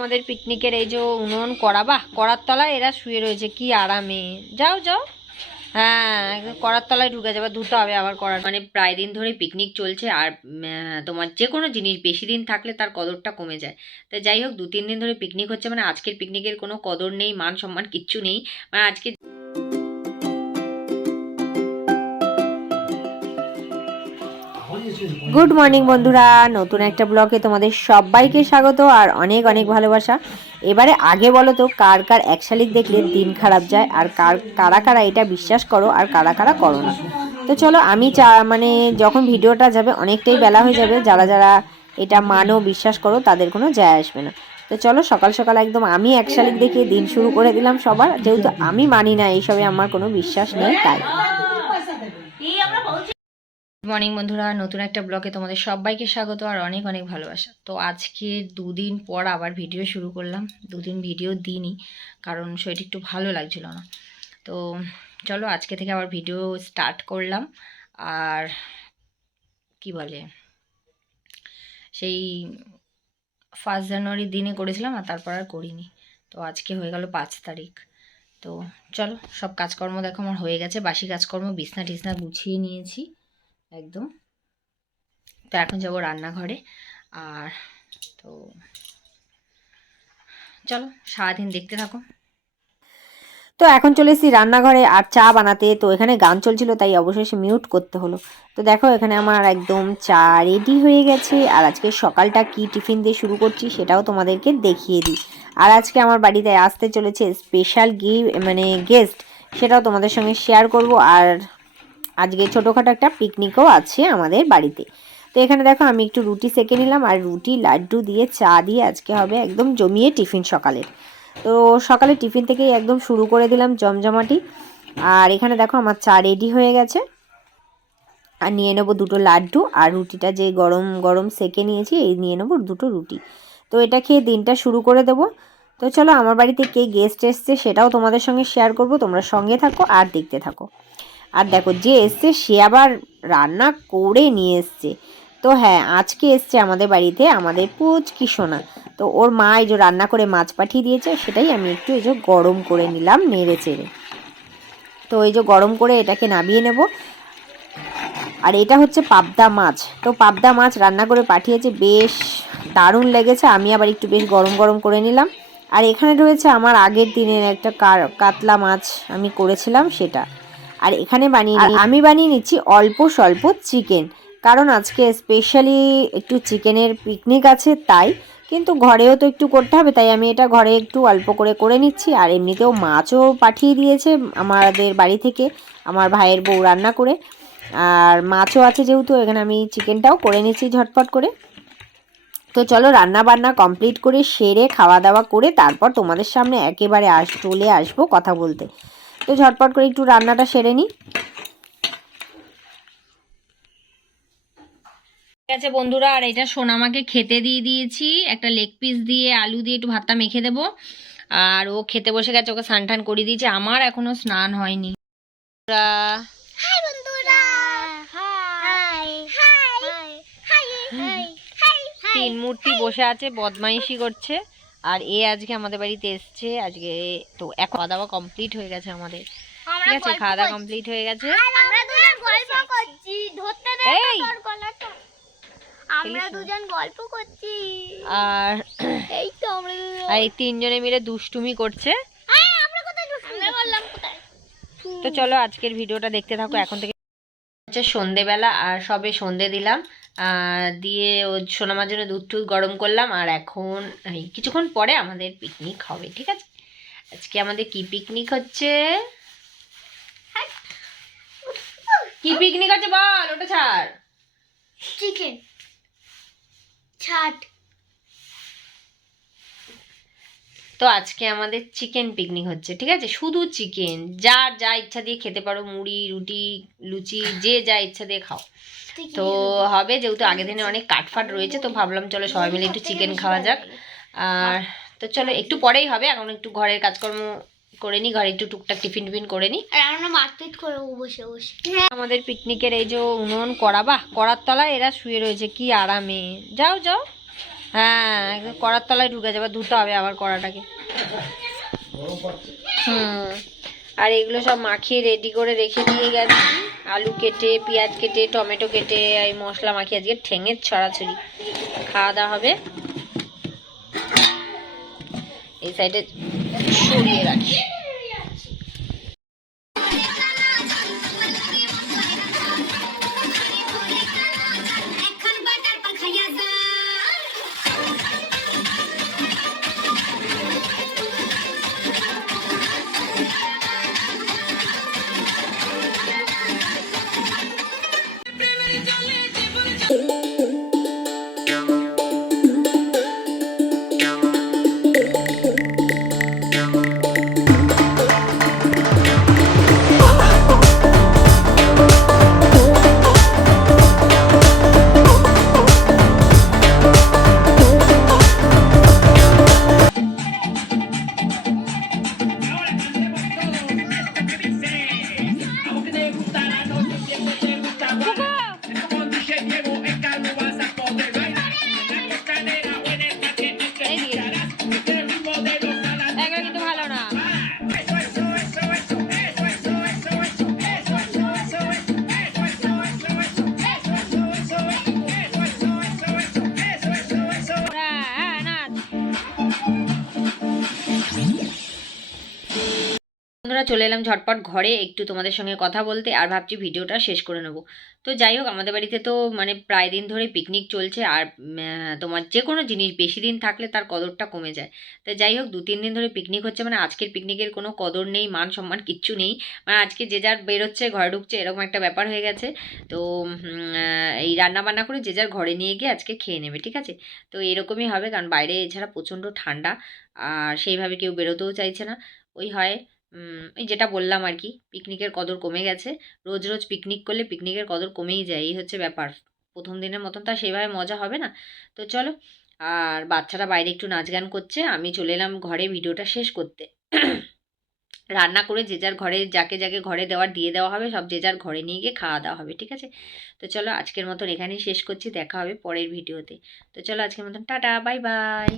আমাদের পিকনিকের এই যে উনুন কড়া, বাহ কড়ার তলায় এরা শুয়ে রয়েছে কি আরামে। যাও যাও, হ্যাঁ কড়ার তলায় ঢুকে যাবে, ধুতে হবে আবার কড়া। মানে প্রায় দিন ধরে পিকনিক চলছে আর তোমার যে কোনো জিনিস বেশি দিন থাকলে তার কদরটা কমে যায়। তো যাই হোক 2-3 দিন ধরে পিকনিক হচ্ছে, মানে আজকের পিকনিকের কোনো কদর নেই, মান সম্মান কিচ্ছু নেই। মানে আজকে গুড মর্নিং বন্ধুরা, নতুন একটা ব্লগে তোমাদের সবাইকে স্বাগত আর অনেক অনেক ভালোবাসা। এবারে আগে বলো তো কার কার এক শালিক দেখলে দিন খারাপ যায়, আর কারা কারা এটা বিশ্বাস করো আর কারা কারা করো না। তো চলো আমি মানে যখন ভিডিওটা যাবে অনেকটাই বেলা হয়ে যাবে, যারা যারা এটা মানো বিশ্বাস করো তাদের কোনো যায় আসবে না। তো চলো সকাল সকাল একদম আমি এক শালিক দেখে দিন শুরু করে দিলাম সবার, যেহেতু আমি মানি না এইসবে, আমার কোনো বিশ্বাস নেই তাই। গুড মর্নিং বন্ধুরা, নতুন একটা ব্লগে তোমাদের সবাইকে স্বাগত আর অনেক অনেক ভালোবাসা। তো আজকে 2 দিন পর আবার ভিডিও শুরু করলাম। 2 দিন ভিডিও দিইনি কারণ শরীরটা একটু ভালো লাগছিল না। তো চলো আজকে থেকে আবার ভিডিও স্টার্ট করলাম। আর কি বলে, সেই 1 জানুয়ারির দিনে করেছিলাম আর তারপর আর করিনি। তো আজকে হয়ে গেল 5 তারিখ। তো চলো সব কাজকর্ম দেখো আমার হয়ে গেছে, বাসি কাজকর্ম বিছনা টিছনা গুছিয়ে নিয়েছি একদম। তো এখন যাবো রান্নাঘরে। আর তো চলো সারাদিন দেখতে থাকো। তো এখন চলে এসেছি রান্নাঘরে আর চা বানাতে। তো এখানে গান চলছিল তাই অবশেষে মিউট করতে হলো। তো দেখো এখানে আমার একদম চা রেডি হয়ে গেছে। আর আজকে সকালটা কি টিফিন দিয়ে শুরু করছি সেটাও তোমাদেরকে দেখিয়ে দিই। আর আজকে আমার বাড়িতে আসতে চলেছে স্পেশাল মানে গেস্ট, সেটাও তোমাদের সঙ্গে শেয়ার করব। আর আজকে ছোটোখাটো একটা পিকনিকও আছে আমাদের বাড়িতে। তো এখানে দেখো আমি একটু রুটি সেঁকে নিলাম, আর রুটি লাড্ডু দিয়ে চা দিয়ে আজকে হবে একদম জমিয়ে টিফিন সকালের। তো সকালে টিফিন থেকেই একদম শুরু করে দিলাম জমজমাটি। আর এখানে দেখো আমার চা রেডি হয়ে গেছে। আর নিয়ে নেবো 2টো লাড্ডু, আর রুটিটা যে গরম গরম সেঁকে নিয়েছি এই নিয়ে নেবো 2টো রুটি। তো এটা খেয়ে দিনটা শুরু করে দেবো। তো চলো আমার বাড়িতে কে গেস্ট এসছে সেটাও তোমাদের সঙ্গে শেয়ার করব, তোমরা সঙ্গে থাকো আর দেখতে থাকো। আর দেখো যে এসছে সে আবার রান্না করে নিয়ে এসছে। তো হ্যাঁ আজকে এসছে আমাদের বাড়িতে আমাদের পুচকি সোনা। তো ওর মা এই যে রান্না করে মাছ পাঠিয়ে দিয়েছে, সেটাই আমি একটু এই যে গরম করে নিলাম নেড়ে চেড়ে। তো এই যে গরম করে এটাকে নামিয়ে নেব। আর এটা হচ্ছে পাবদা মাছ। তো পাবদা মাছ রান্না করে পাঠিয়েছে, বেশ দারুণ লেগেছে। আমি আবার একটু বেশ গরম গরম করে নিলাম। আর এখানে রয়েছে আমার আগের দিনের একটা কাতলা মাছ আমি করেছিলাম সেটা। আর এখানে আমি বানিয়ে নিচ্ছি অল্প স্বল্প চিকেন, কারণ আজকে স্পেশালি একটু চিকেনের পিকনিক আছে তাই। কিন্তু ঘরেও তো একটু করতে হবে, তাই আমি এটা ঘরে একটু অল্প করে করে নিচ্ছি। আর এমনিতেও মাছও পাঠিয়ে দিয়েছে আমাদের বাড়ি থেকে আমার ভাইয়ের বউ রান্না করে। আর মাছও আছে যেহেতু, এখানে আমি চিকেনটাও করে নিচ্ছি ঝটপট করে। তো চলো রান্না বান্না কমপ্লিট করে সেরে খাওয়া দাওয়া করে তারপর তোমাদের সামনে একেবারে চলে আসবো কথা বলতে। তো ঝটপট করে একটু রান্নাটা সেরে নিই। ঠিক আছে বন্ধুরা, আর এটা সোনামাকে খেতে দিয়ে দিয়েছি, একটা লেগ পিস দিয়ে আলু দিয়ে একটু ভাতটা মেখে দেবো। আর ও খেতে বসে গেছে, ওকে স্নান টান করে দিয়েছে, আমার এখনো স্নান হয়নি। তিন মূর্তি বসে আছে বদমাইশি করছে। আর এ আজকে আমাদের বাড়িতে এসছে আজকে। তো এখন খাওয়া দাওয়া কমপ্লিট হয়ে গেছে আমাদের, ঠিক আছে খাওয়া দাওয়া কমপ্লিট হয়ে গেছে। আমরা দুজন গল্প করছি আর এই তো আমরা এই তিনজনে মিলে দুষ্টুমি করছে। আমরা কোথায় দুষ্টুমি বললাম কোথায়। তো চলো আজকের ভিডিওটা দেখতে থাকো। এখন থেকে হচ্ছে সন্ধেবেলা, আর সবে সন্ধে দিলাম দিয়ে ও সোনামার জন্য দুধ টুধ গরম করলাম। আর এখন কিছুক্ষণ পরে আমাদের পিকনিক হবে, ঠিক আছে। আজকে আমাদের কি পিকনিক হচ্ছে, কি পিকনিক হচ্ছে বল, ওটা ছাড়। চিকেন ছাট। তো আজকে আমাদের চিকেন পিকনিক হচ্ছে, ঠিক আছে। শুধু চিকেন, যার যা ইচ্ছা দিয়ে খেতে পারো, মুড়ি রুটি লুচি যে যা ইচ্ছা দিয়ে খাও। তো হবে যেহেতু আগের দিনে অনেক কাটফাট রয়েছে, তো ভাবলাম চলো সবাই মিলে একটু চিকেন খাওয়া যাক। আর তো চলো একটু পরেই হবে, এখন একটু ঘরের কাজকর্ম করে নিই, ঘরে একটু টুকটাক টিফিন টিফিন করে নিই। আর আমরা মারপিট করবো বসে বসে। আমাদের পিকনিকের এই যে উনুন কড়া, বাহ কড়ার তলায় এরা শুয়ে রয়েছে কি আরামে। যাও যাও, হ্যাঁ একদম কড়ার তলায় ঢুকে যাবে, ধুতে হবে আবার কড়াটাকে। আর এগুলো সব মাখিয়ে রেডি করে রেখে দিয়ে গেছি, আলু কেটে, পেঁয়াজ কেটে, টমেটো কেটে, এই মশলা মাখিয়ে আজকে ঠেঙের ছড়াছড়ি। খাওয়া দাওয়া হবে। এই সাইডে সরিয়ে রাখি। বন্ধুরা চলে এলাম ঝটপট ঘরে একটু তোমাদের সঙ্গে কথা বলতে, আর ভাবছি ভিডিওটা শেষ করে নেব। তো যাই হোক, আমাদের বাড়িতে তো মানে প্রায় দিন ধরে পিকনিক চলছে, আর তোমার যে কোনো জিনিস বেশি দিন থাকলে তার কদরটা কমে যায়। তো যাই হোক, 2-3 দিন ধরে পিকনিক হচ্ছে, মানে আজকের পিকনিকের কোনো কদর নেই, মান সম্মান কিচ্ছু নেই। মানে আজকে যে যার বেরোচ্ছে ঘরে ঢুকছে, এরকম একটা ব্যাপার হয়ে গেছে। তো এই রান্না বান্না করে যে যার ঘরে নিয়ে গিয়ে আজকে খেয়ে নেবে, ঠিক আছে? তো এরকমই হবে, কারণ বাইরে এছাড়া প্রচণ্ড ঠান্ডা, আর সেইভাবে কেউ বেরোতেও চাইছে না। ওই হয় এই যেটা বললাম আর কি, পিকনিকের কদর কমে গেছে। রোজ রোজ পিকনিক করলে পিকনিকের কদর কমেই যায়, এই হচ্ছে ব্যাপার। প্রথম দিনের মতন তো আর সেইভাবে মজা হবে না। তো চলো, আর বাচ্চারা বাইরে একটু নাচ গান করছে, আমি চলে এলাম ঘরে ভিডিওটা শেষ করতে। রান্না করে যে যার ঘরে, যাকে যাকে ঘরে দেওয়ার দিয়ে দেওয়া হবে, সব যে যার ঘরে নিয়ে গিয়ে খাওয়া দাওয়া হবে, ঠিক আছে? তো চলো আজকের মতন এখানেই শেষ করছি, দেখা হবে পরের ভিডিওতে। তো চলো আজকের মতন টাটা, বাই বাই।